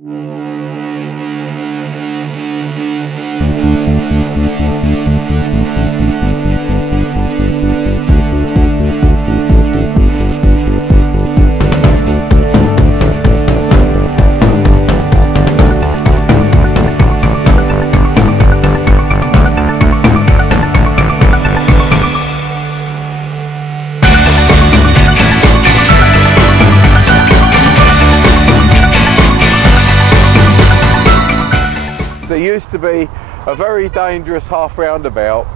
There used to be a very dangerous half roundabout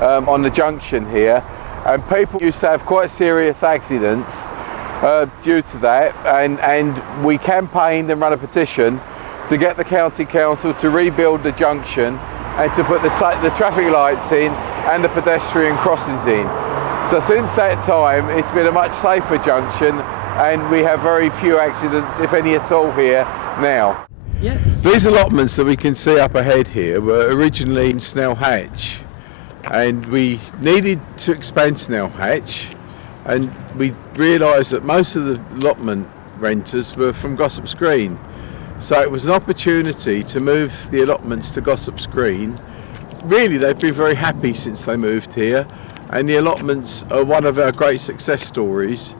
on the junction here, and people used to have quite serious accidents due to that, and we campaigned and ran a petition to get the county council to rebuild the junction and to put the traffic lights in and the pedestrian crossings in. So since that time it's been a much safer junction, and we have very few accidents, if any at all, here now. Yeah. These allotments that we can see up ahead here were originally in Snell Hatch, and we needed to expand Snell Hatch, and we realised that most of the allotment renters were from Gossip's Green. So it was an opportunity to move the allotments to Gossip's Green. Really, they've been very happy since they moved here, and the allotments are one of our great success stories.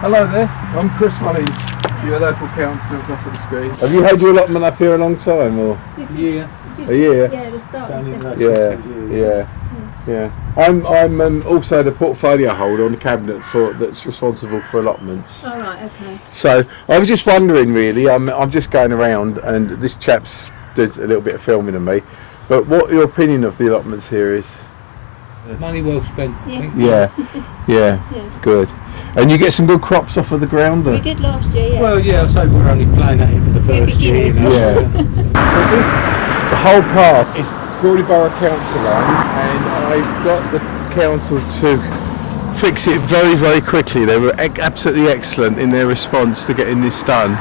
Hello there, I'm Chris Mullins, your local councillor of Gossip's Green. Have you had your allotment up here a long time, or? This is, yeah. A year? Yeah, the start of September. Yeah. I'm also the portfolio holder on the cabinet that's responsible for allotments. All right, okay. So I was just wondering, really. I'm just going around, and this chap's did a little bit of filming of me. But what your opinion of the allotments here is? Money well spent, I think. Yeah, good. And you get some good crops off of the ground? We did last year, yeah. Well, yeah, I say we're only playing at it for the first year. beginners. The whole park is Crawley Borough Council owned, and I got the council to fix it very, very quickly. They were absolutely excellent in their response to getting this done.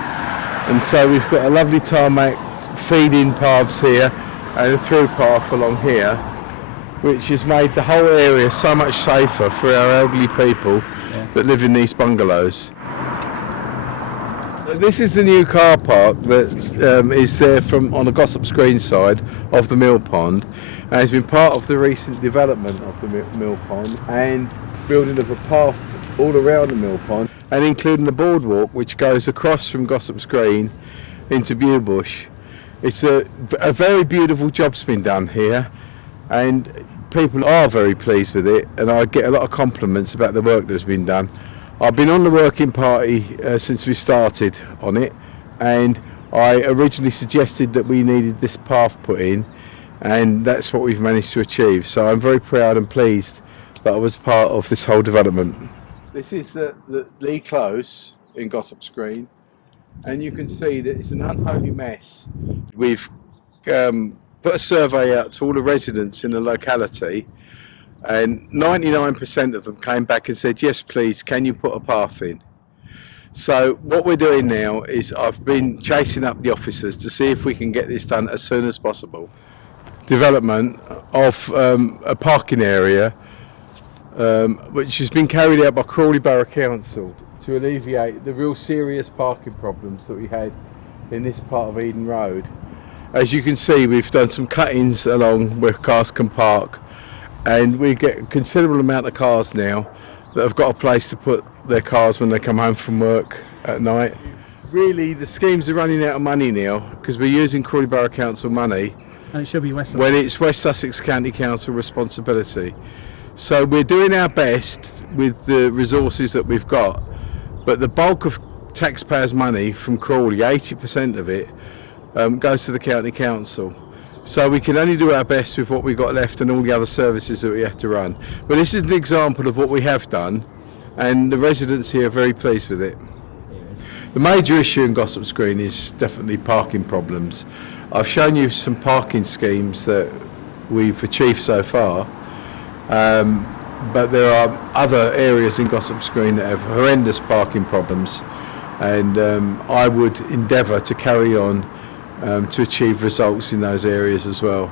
And so we've got a lovely tarmac feed-in paths here and a through path along here, which has made the whole area so much safer for our elderly people that live in these bungalows. So this is the new car park that is there on the Gossip's Green side of the mill pond, and has been part of the recent development of the mill pond and building of a path all around the mill pond, and including the boardwalk which goes across from Gossip's Green into Bewbush. It's a very beautiful job's been done here, and people are very pleased with it, and I get a lot of compliments about the work that's been done. I've been on the working party since we started on it, and I originally suggested that we needed this path put in, and that's what we've managed to achieve. So I'm very proud and pleased that I was part of this whole development. This is the Lee Close in Gossip's Green, and you can see that it's an unholy mess. We've put a survey out to all the residents in the locality, and 99% of them came back and said, yes please, can you put a path in? So what we're doing now is I've been chasing up the officers to see if we can get this done as soon as possible. Development of a parking area which has been carried out by Crawley Borough Council to alleviate the real serious parking problems that we had in this part of Eden Road. As you can see, we've done some cuttings along where cars can park, and we get a considerable amount of cars now that have got a place to put their cars when they come home from work at night. Really, the schemes are running out of money now because we're using Crawley Borough Council money, and it should be West Sussex. when it's West Sussex County Council responsibility. So we're doing our best with the resources that we've got, but the bulk of taxpayers' money from Crawley, 80% of it, goes to the county council. So we can only do our best with what we've got left and all the other services that we have to run. But this is an example of what we have done, and the residents here are very pleased with it. The major issue in Gossip's Green is definitely parking problems. I've shown you some parking schemes that we've achieved so far, but there are other areas in Gossip's Green that have horrendous parking problems, and I would endeavour to carry on to achieve results in those areas as well.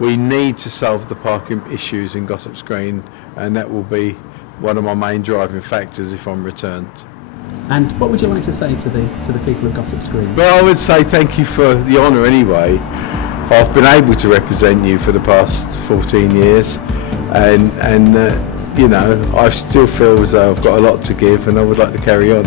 We need to solve the parking issues in Gossip's Green, and that will be one of my main driving factors if I'm returned. And what would you like to say to the people of Gossip Screen? Well, I would say thank you for the honour anyway. I've been able to represent you for the past 14 years, and you know, I still feel as though I've got a lot to give, and I would like to carry on.